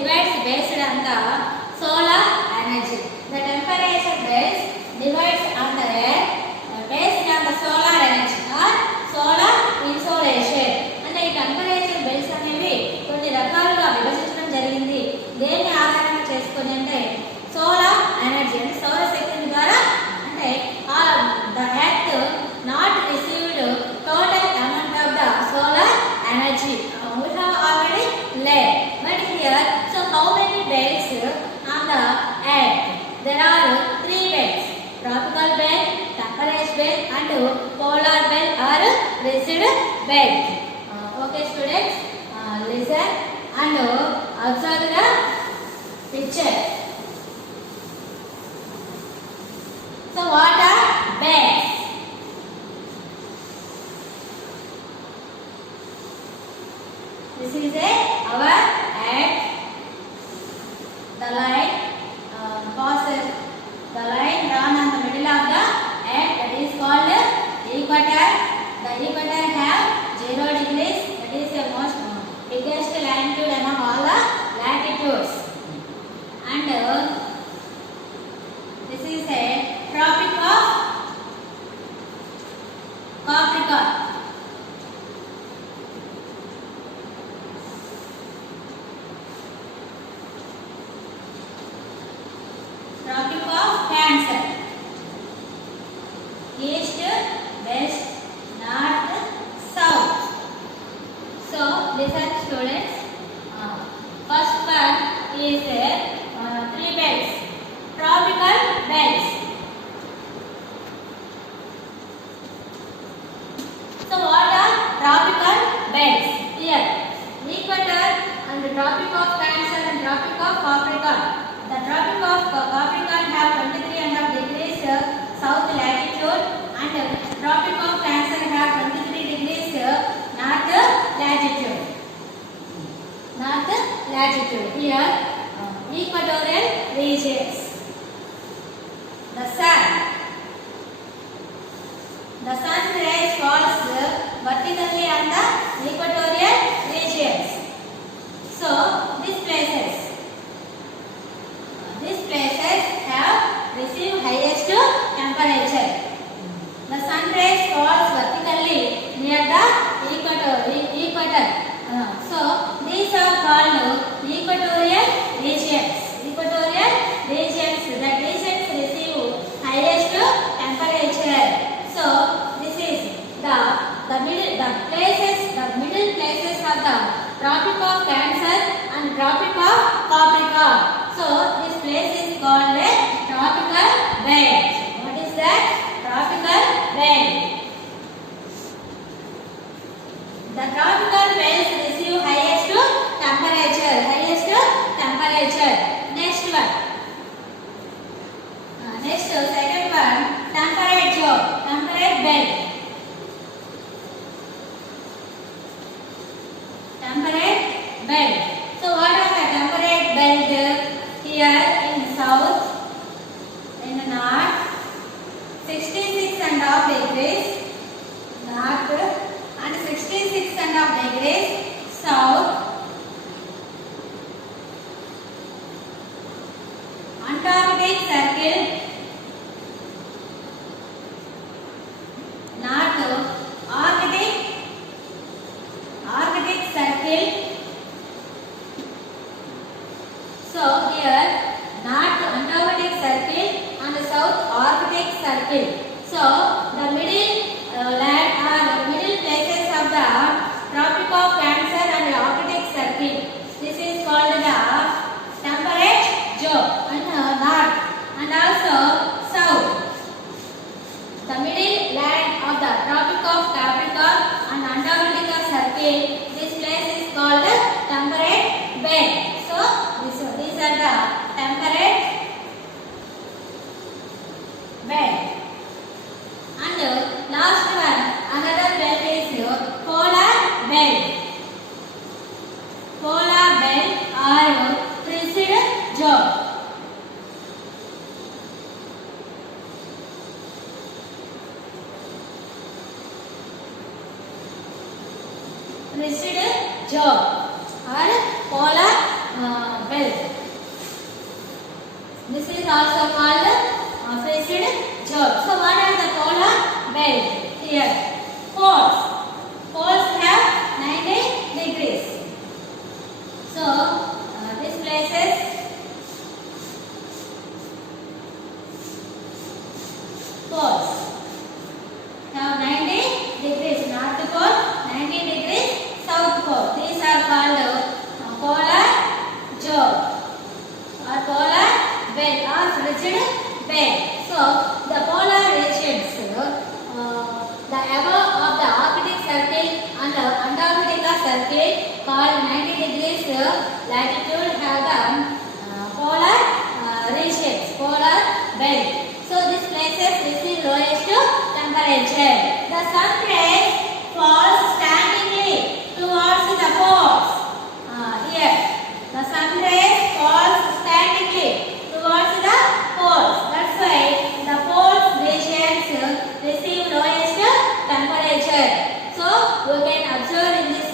divides based on the solar energy. The temperature divides on the based on the solar energy or solar insolation. అంటే ఈ temperature bells అనేవి కొన్ని రకాలుగా విభజించడం జరిగింది. దేన్ని ఆధారంగా చేసుకొని అంటే సోలార్ ఎనర్జీ అంటే సౌర శక్తి ద్వారా అంటే the earth not received total amount of the solar energy. We have already learned. But here, so how many belts on the earth? There are 3 belts: tropical belt, temperate belt, and polar belt or rigid belt. Okay, students, listen and observe the picture. So, what are belts? This is our earth. The line passes. The line drawn on the middle of the earth, that is called equator. The equator have 0 degrees. That is the most biggest latitude among all the latitudes. And this is a Tropic of Capricorn. Tropic of Cancer. East, west, north, south. So, listen students. First one is 3 belts. Tropical belts. So, what are tropical belts? Here, equator and the Tropic of Cancer and Tropic of Capricorn. The Tropic of Capricorn have 23.5 degrees south latitude and Tropic of Cancer have 23 degrees north latitude. North latitude. Here, equatorial regions. The sun. The sun rays falls vertically on the equatorial regions. So, these places have received highest temperature. The sun rays falls vertically near the equator. So, these are called equatorial regions. Equatorial regions. The regions receive highest temperature. So, this is the middle places of the Tropic of Cancer and Tropic of Capricorn. So, this place is called a tropical belt. What is that? Tropical belt. The tropical belts receive highest temperature. Next one. Second one, temperate zone, temperate belt. Temperate belt. So, what are the temperate belt? Here in south, in the north, 66.5 degrees north and 66.5 degrees south. Antarctic circle, north Arctic circle. So here north Antarctic circle and the south Arctic circle. So the middle land or the middle places of the Tropic of Cancer and the Arctic circle. This is called the temperate zone and north and also south. The middle land of the Tropic of Capricorn and Antarctica circle. This place is called temperate belt. So these are the temperate belt. And last one, another belt is polar belt. Polar belt or rigid zone. or polar belt. This is also called freezed zone. So what are the polar belt? Here, poles. Poles have 90 degrees. So this places poles have 90 degrees. North pole 90 degrees. South pole. These are called polar zone or polar belt or rigid belt. So the polar regions, the above of the Arctic Circle and the Antarctica Circle called 90 degrees latitude have the polar regions, polar belt. So these places receive lowest temperature. The sun rays fall standingly towards the poles. Here, the sun rays falls standingly towards the poles. That's why the poles regions receive lowest temperature. So you can observe in this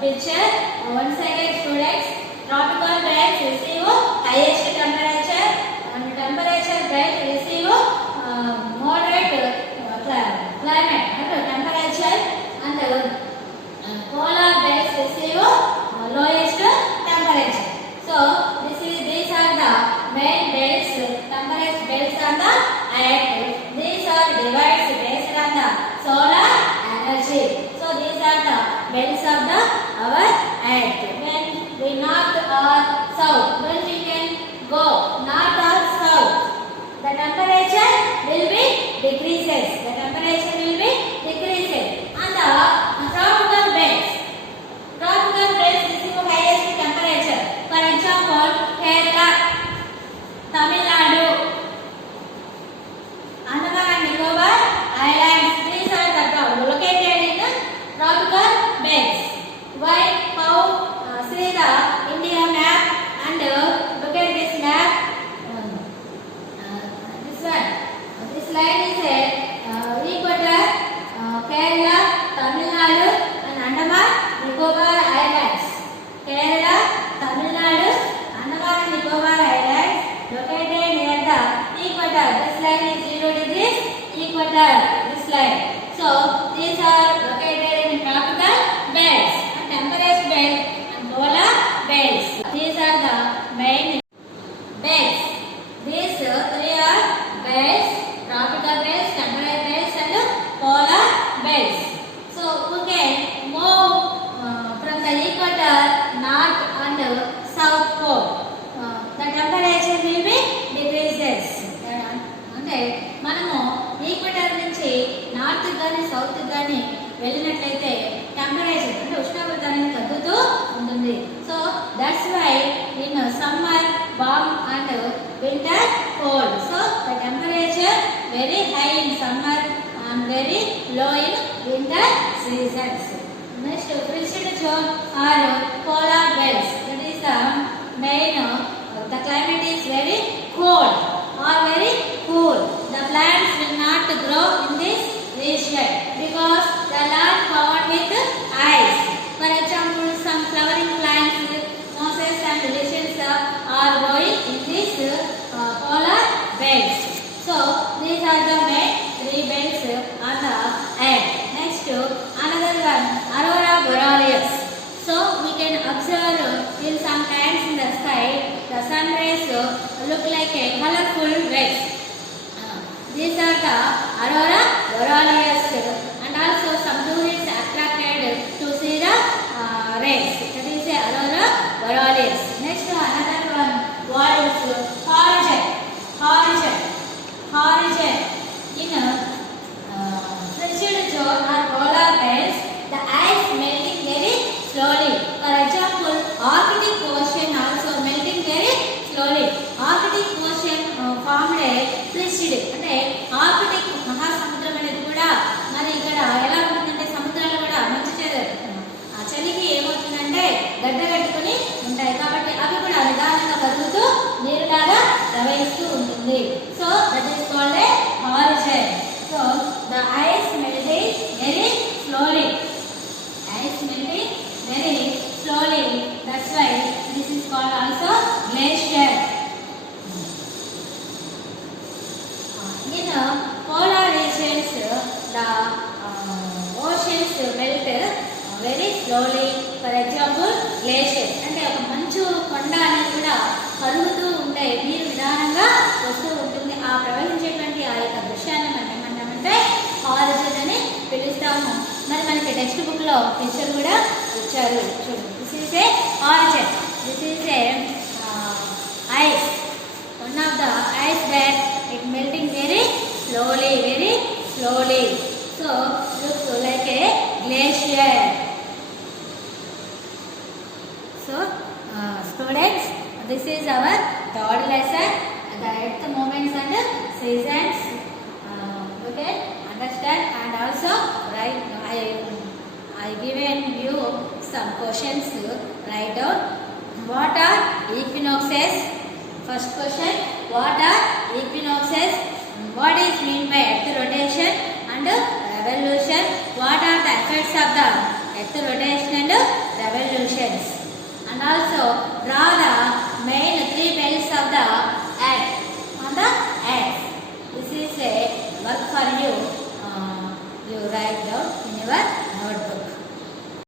picture. Once again, students, tropical belts receive highest temperature, and temperature belt receive moderate climate temperature, and polar belts receive lowest temperature. So these are the main belts, temperature belts on the earth. These are divides based on the solar energy. So these are the belts of the our earth. When we north or south, when we can go north or south, the temperature will be decreases. The temperature will be decreases. And the tropical belts. Tropical belts receive highest temperature. For example, Kerala, Tamil Nadu, Andaman and Nicobar Islands. These are the located in the tropical belts. Why? How? See the India map and look at this map. This one. This line is equator, Kerala, Tamil Nadu, and Andaman Nicobar Islands. Kerala, Tamil Nadu, Andaman and Nicobar Islands located near the equator. This line is 0 degrees. Equator. This line. So these are located in tropical belts, and temperate belt and polar belts. These are the main belts. These three are belts: tropical belts, temperate belts, and polar belts. So we can move from the equator north and south pole. The temperature will be decreases. అంటే మనము equator నుంచి north కానీ south కానీ వెళ్ళినట్లయితే temperature అంటే ఉష్ణోగ్రత అనేది తగ్గుతూ ఉంటుంది. So that's why in summer warm and winter cold. So the temperature very high in summer and very low in winter seasons. Next, freezed zone or polar belts. That is the main. The climate is very cold or very cool. The plants will not grow in this region because the land covered with ice. For example, some flowering plants, mosses and lichens are growing in these polar belts. So these are the main three belts on the earth. Next, another one, aurora borealis. So we can observe in some times in the sky, the sun rays look like a colorful waves. These are the aurora borealis, and also some tourists attracted to see the rays. That is the aurora borealis. Next, another one, what is horizon? Horizon. In freezed zone or polar belts, the ice melting very slowly. For example, Arctic Ocean also melting very slowly. Arctic Ocean formed a freezed. అంటే Arctic మహాసముద్రం అనేది కూడా మరి ఇక్కడ ఎలా ఉంటుందంటే సముద్రాలు కూడా మంచి చలికి ఏమవుతుందంటే గడ్డ కట్టుకుని ఉంటాయి. కాబట్టి అవి కూడా నిదానంగా కదులుతూ నీరులాగా ప్రవహిస్తూ ఉంటుంది. So that is called a horizon. So the ice melting very slowly. Ice melting very slowly. The called also glacier. In polar regions, the oceans melt very slowly. For example, glaciers. అంటే ఒక మంచు కొండ అనేది కూడా కరుగుతూ ఉంటాయి, నీరు నిదానంగా వస్తూ ఉంటుంది. ఆ ప్రవహించేటువంటి ఆ యొక్క దృశ్యాన్ని మనం ఏమన్నామంటే హారిజన్ అని పిలుస్తాము. మరి మనకి టెక్స్ట్ బుక్ లో పిక్చర్ కూడా ఇచ్చారు చూడండి. This is A horizon. This is A ice. One of the ice that it melting very slowly. So look like a glacier. So students, this is our third lesson, the earth movements and seasons. Okay, understand, and also write. I given you some questions. Write down. What are equinoxes? First question, what are equinoxes? What is mean by earth rotation and revolution? What are the effects of the earth rotation and revolutions? And also draw the